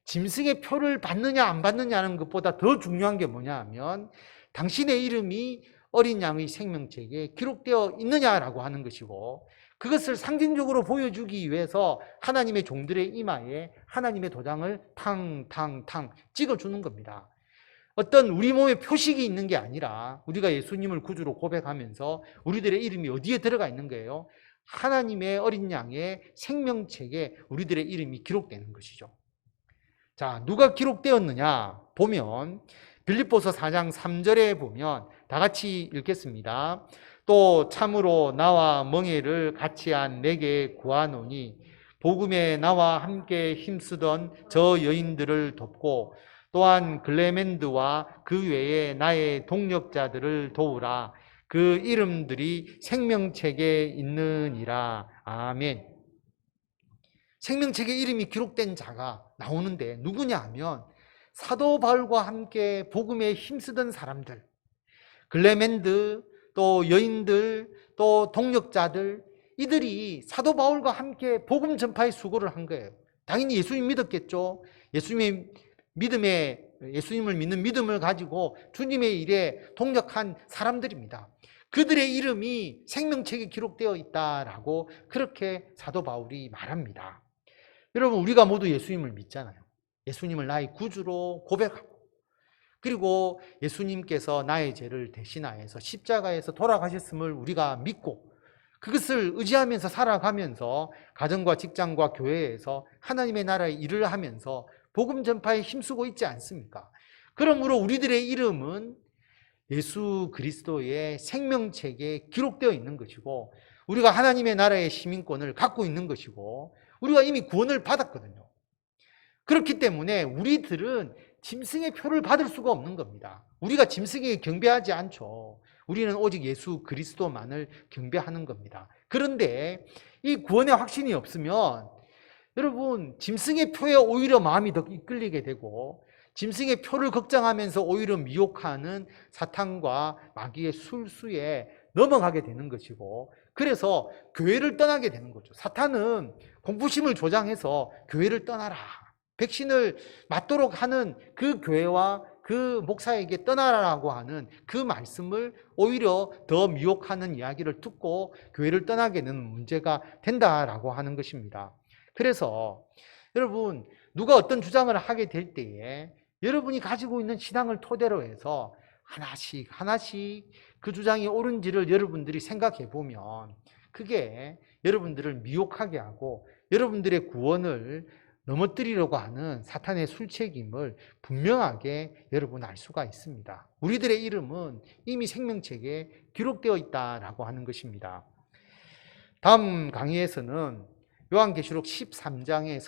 짐승의 표를 받느냐 안 받느냐는 것보다 더 중요한 게 뭐냐 하면 당신의 이름이 어린 양의 생명책에 기록되어 있느냐라고 하는 것이고, 그것을 상징적으로 보여주기 위해서 하나님의 종들의 이마에 하나님의 도장을 탕탕탕 찍어주는 겁니다. 어떤 우리 몸에 표식이 있는 게 아니라 우리가 예수님을 구주로 고백하면서 우리들의 이름이 어디에 들어가 있는 거예요? 하나님의 어린 양의 생명책에 우리들의 이름이 기록되는 것이죠. 자, 누가 기록되었느냐 보면 빌립보서 4장 3절에 보면 다 같이 읽겠습니다. 또 참으로 나와 멍에를 같이 한 내게 구하노니 복음에 나와 함께 힘쓰던 저 여인들을 돕고 또한 글레멘드와 그 외에 나의 동력자들을 도우라. 그 이름들이 생명책에 있느니라. 아멘. 생명책에 이름이 기록된 자가 나오는데 누구냐 하면 사도 바울과 함께 복음에 힘쓰던 사람들, 글레멘드, 또 여인들, 또 동력자들, 이들이 사도 바울과 함께 복음 전파에 수고를 한 거예요. 당연히 예수님 믿었겠죠. 예수님을 믿는 믿음을 가지고 주님의 일에 동력한 사람들입니다. 그들의 이름이 생명책에 기록되어 있다라고 그렇게 사도 바울이 말합니다. 여러분, 우리가 모두 예수님을 믿잖아요. 예수님을 나의 구주로 고백하고, 그리고 예수님께서 나의 죄를 대신하여서 십자가에서 돌아가셨음을 우리가 믿고 그것을 의지하면서 살아가면서 가정과 직장과 교회에서 하나님의 나라의 일을 하면서 복음 전파에 힘쓰고 있지 않습니까? 그러므로 우리들의 이름은 예수 그리스도의 생명책에 기록되어 있는 것이고 우리가 하나님의 나라의 시민권을 갖고 있는 것이고 우리가 이미 구원을 받았거든요. 그렇기 때문에 우리들은 짐승의 표를 받을 수가 없는 겁니다. 우리가 짐승에게 경배하지 않죠. 우리는 오직 예수 그리스도만을 경배하는 겁니다. 그런데 이 구원의 확신이 없으면 여러분, 짐승의 표에 오히려 마음이 더 이끌리게 되고 짐승의 표를 걱정하면서 오히려 미혹하는 사탄과 마귀의 술수에 넘어가게 되는 것이고 그래서 교회를 떠나게 되는 거죠. 사탄은 공부심을 조장해서 교회를 떠나라, 백신을 맞도록 하는 그 교회와 그 목사에게 떠나라고 하는 그 말씀을 오히려 더 미혹하는 이야기를 듣고 교회를 떠나게 되는 문제가 된다라고 하는 것입니다. 그래서 여러분, 누가 어떤 주장을 하게 될 때에 여러분이 가지고 있는 신앙을 토대로 해서 하나씩 하나씩 그 주장이 옳은지를 여러분들이 생각해 보면 그게 여러분들을 미혹하게 하고 여러분들의 구원을 넘어뜨리려고 하는 사탄의 술책임을 분명하게 여러분 알 수가 있습니다. 우리들의 이름은 이미 생명책에 기록되어 있다라고 하는 것입니다. 다음 강의에서는 요한계시록 13장의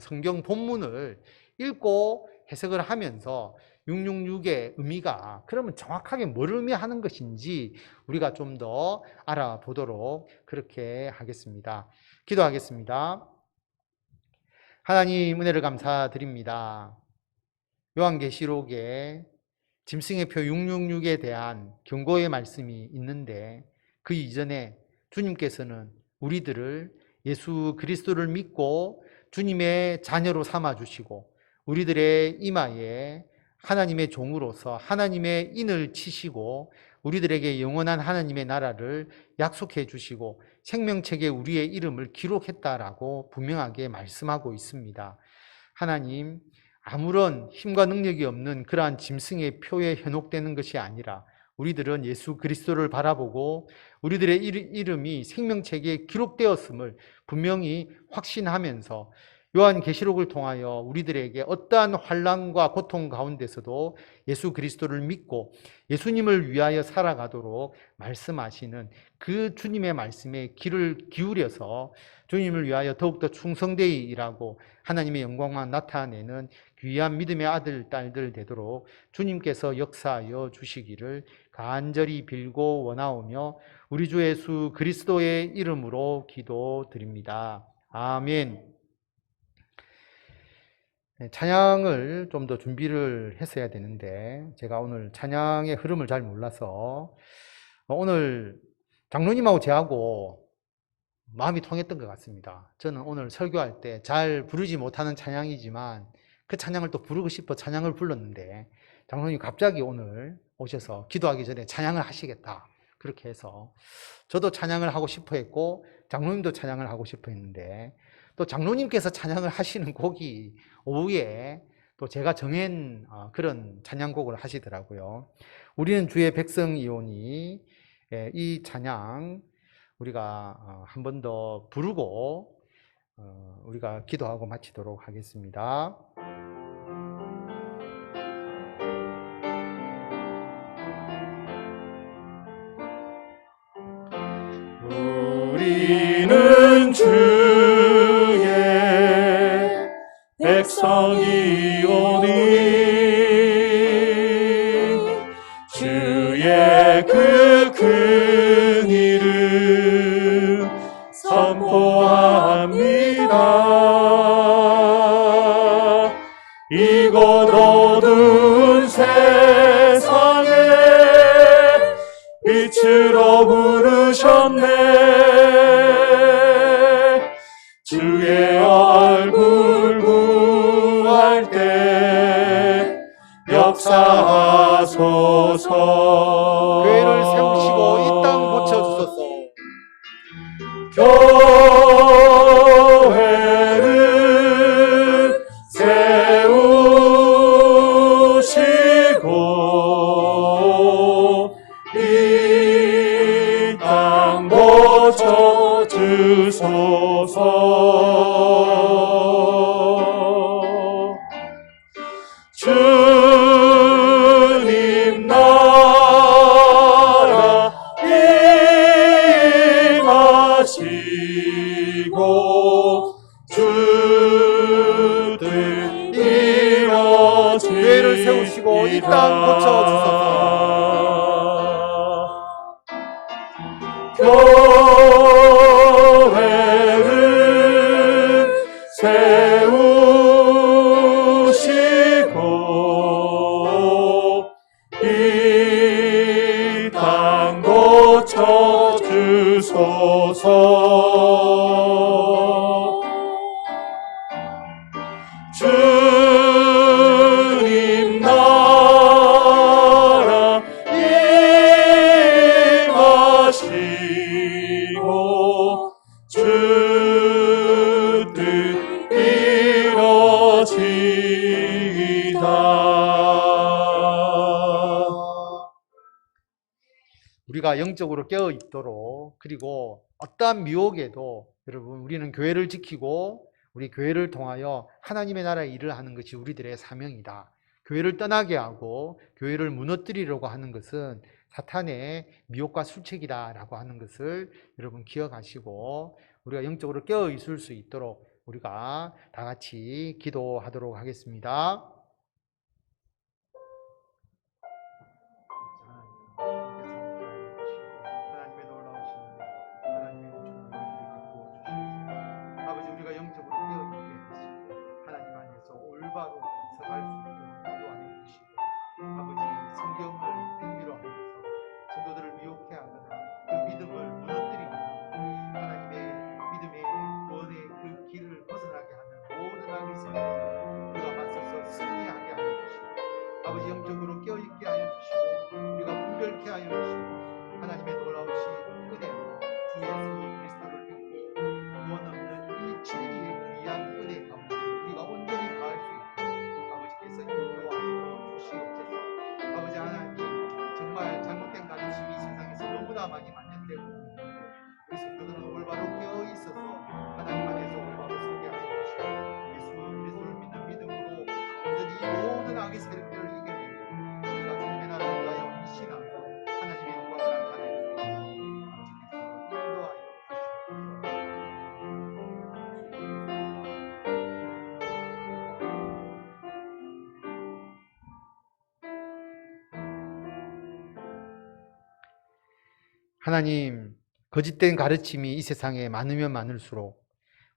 성경 본문을 읽고 해석을 하면서 666의 의미가 그러면 정확하게 뭘 의미하는 것인지 우리가 좀 더 알아보도록 그렇게 하겠습니다. 기도하겠습니다. 하나님, 은혜를 감사드립니다. 요한계시록에 짐승의 표 666에 대한 경고의 말씀이 있는데 그 이전에 주님께서는 우리들을 예수 그리스도를 믿고 주님의 자녀로 삼아주시고 우리들의 이마에 하나님의 종으로서 하나님의 인을 치시고 우리들에게 영원한 하나님의 나라를 약속해 주시고 생명책에 우리의 이름을 기록했다라고 분명하게 말씀하고 있습니다. 하나님, 아무런 힘과 능력이 없는 그러한 짐승의 표에 현혹되는 것이 아니라 우리들은 예수 그리스도를 바라보고 우리들의 이름이 생명책에 기록되었음을 분명히 확신하면서 요한계시록을 통하여 우리들에게 어떠한 환난과 고통 가운데서도 예수 그리스도를 믿고 예수님을 위하여 살아가도록 말씀하시는 그 주님의 말씀에 귀를 기울여서 주님을 위하여 더욱더 충성되이 일하고 하나님의 영광만 나타내는 귀한 믿음의 아들, 딸들 되도록 주님께서 역사하여 주시기를 간절히 빌고 원하오며 우리 주 예수 그리스도의 이름으로 기도드립니다. 아멘. 찬양을 좀 더 준비를 했어야 되는데 제가 오늘 찬양의 흐름을 잘 몰라서 오늘 장로님하고 저하고 마음이 통했던 것 같습니다. 저는 오늘 설교할 때 잘 부르지 못하는 찬양이지만 그 찬양을 또 부르고 싶어 찬양을 불렀는데 장로님 갑자기 오늘 오셔서 기도하기 전에 찬양을 하시겠다 그렇게 해서 저도 찬양을 하고 싶어 했고 장로님도 찬양을 하고 싶어 했는데 또 장로님께서 찬양을 하시는 곡이 오후에 또 제가 정한 그런 찬양곡을 하시더라고요. 우리는 주의 백성이오니 이 찬양 우리가 한 번 더 부르고 우리가 기도하고 마치도록 하겠습니다. 우리는 주의 백성이오니 주의 그 큰 이름 선포합니다. 이곳 어두운 세상에 빛으로 부르셨네. 주의 얼굴 구할 때 역사하소서. 교회를 세우시고 이 땅 고쳐주소서. 교회를 세우시고 이 땅 고쳐주소서. 주님 나라 임하시고 주 뜻 이루어지리라. 교회를 세우시고 이 땅 고쳐주소서. 교회를 세우시고 이 땅 고쳐주소서. 주님 나라 임하시고 주 뜻 이루어지이다. 우리가 영적으로 깨어 있도록, 그리고 어떠한 미혹에도 여러분 우리는 교회를 지키고 우리 교회를 통하여 하나님의 나라의 일을 하는 것이 우리들의 사명이다. 교회를 떠나게 하고 교회를 무너뜨리려고 하는 것은 사탄의 미혹과 술책이다라고 하는 것을 여러분 기억하시고 우리가 영적으로 깨어 있을 수 있도록 우리가 다 같이 기도하도록 하겠습니다. 하나님의 놀라우신 하나님의 우주를 이렇게 부어주시옵소서. 아버지, 우리가 영적으로 깨어있게 하시고 하나님 안에서 올바로 서갈 수 있도록 인도하여 주시고, 아버지 성경을 빌미로 하면서 성도들을 미혹해 하거나 그 믿음을 무너뜨리거나 하나님의 믿음의 구원의 그 길을 벗어나게 하는 모든 악의 세력들을 우리가 맞서서 승리하게 하여 주시고, 아버지 영적으로 깨어있게 하여 주시고 우리가 분별케 하여 주시고 하나님의 놀라우신 은혜로 주 예수 그리스도를 믿고 구원 없는 이 진리의 귀한 은혜 가운데 우리가 온전히 가할 수 있도록 아버지께서 인도하여 주시옵소서. 아버지 하나님, 정말 잘못된 가르침이 세상에서 너무나 많이 만연되고 있는데 우리 성도들은 올바로 깨어 있어서 하나님 안에서 올바로 서게 하여 주시고 예수 그리스도를 믿는 믿음으로 온전히 이 모든 악의 세력들을 이겨내고 우리가 주님의 나라를 위하여 헌신하고 하나님의 영광을 나타내는 아버지께서 인도하여 하나님, 거짓된 가르침이 이 세상에 많으면 많을수록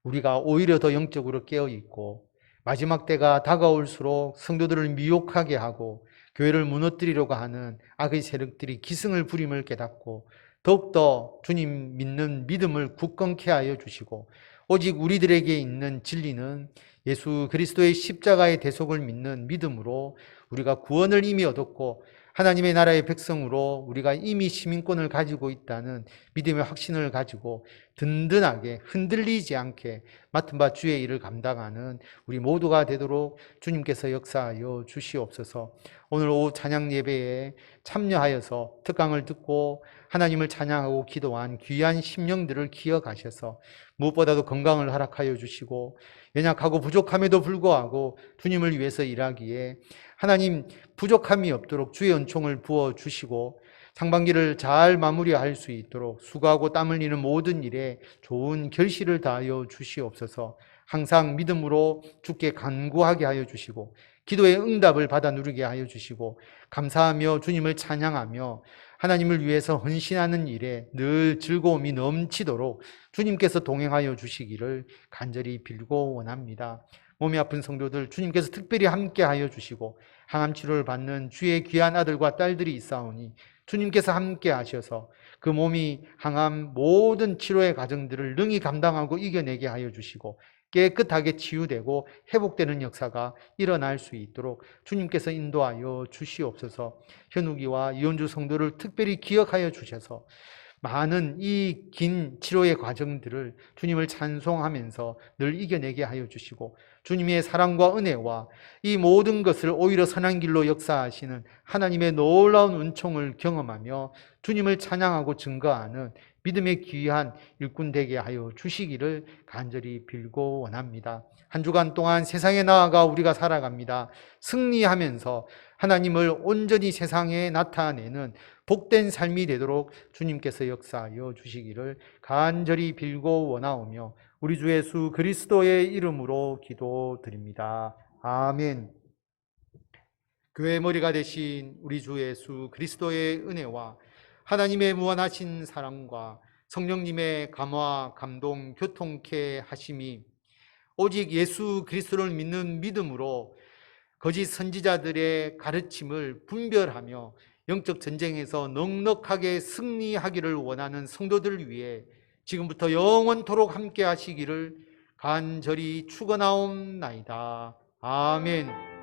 우리가 오히려 더 영적으로 깨어있고 마지막 때가 다가올수록 성도들을 미혹하게 하고 교회를 무너뜨리려고 하는 악의 세력들이 기승을 부림을 깨닫고 더욱더 주님 믿는 믿음을 굳건케 하여 주시고, 오직 우리들에게 있는 진리는 예수 그리스도의 십자가의 대속을 믿는 믿음으로 우리가 구원을 이미 얻었고 하나님의 나라의 백성으로 우리가 이미 시민권을 가지고 있다는 믿음의 확신을 가지고 든든하게 흔들리지 않게 맡은 바 주의 일을 감당하는 우리 모두가 되도록 주님께서 역사하여 주시옵소서. 오늘 오후 찬양 예배에 참여하여서 특강을 듣고 하나님을 찬양하고 기도한 귀한 심령들을 기억하셔서 무엇보다도 건강을 허락하여 주시고 연약하고 부족함에도 불구하고 주님을 위해서 일하기에 하나님 부족함이 없도록 주의 은총을 부어주시고 상반기를 잘 마무리할 수 있도록 수고하고 땀 흘리는 모든 일에 좋은 결실을 다하여 주시옵소서. 항상 믿음으로 주께 간구하게 하여 주시고 기도의 응답을 받아 누리게 하여 주시고 감사하며 주님을 찬양하며 하나님을 위해서 헌신하는 일에 늘 즐거움이 넘치도록 주님께서 동행하여 주시기를 간절히 빌고 원합니다. 몸이 아픈 성도들 주님께서 특별히 함께 하여 주시고 항암 치료를 받는 주의 귀한 아들과 딸들이 있사오니 주님께서 함께 하셔서 그 몸이 항암 모든 치료의 과정들을 능히 감당하고 이겨내게 하여 주시고 깨끗하게 치유되고 회복되는 역사가 일어날 수 있도록 주님께서 인도하여 주시옵소서. 현욱이와 이현주 성도를 특별히 기억하여 주셔서 많은 이 긴 치료의 과정들을 주님을 찬송하면서 늘 이겨내게 하여 주시고 주님의 사랑과 은혜와 이 모든 것을 오히려 선한 길로 역사하시는 하나님의 놀라운 은총을 경험하며 주님을 찬양하고 증거하는 믿음의 귀한 일꾼 되게 하여 주시기를 간절히 빌고 원합니다. 한 주간 동안 세상에 나아가 우리가 살아갑니다. 승리하면서 하나님을 온전히 세상에 나타내는 복된 삶이 되도록 주님께서 역사하여 주시기를 간절히 빌고 원하오며 우리 주 예수 그리스도의 이름으로 기도드립니다. 아멘. 교회 머리가 되신 우리 주 예수 그리스도의 은혜와 하나님의 무한하신 사랑과 성령님의 감화, 감동, 교통케 하심이 오직 예수 그리스도를 믿는 믿음으로 거짓 선지자들의 가르침을 분별하며 영적 전쟁에서 넉넉하게 승리하기를 원하는 성도들을 위해 지금부터 영원토록 함께 하시기를 간절히 축원하옵나이다. 아멘.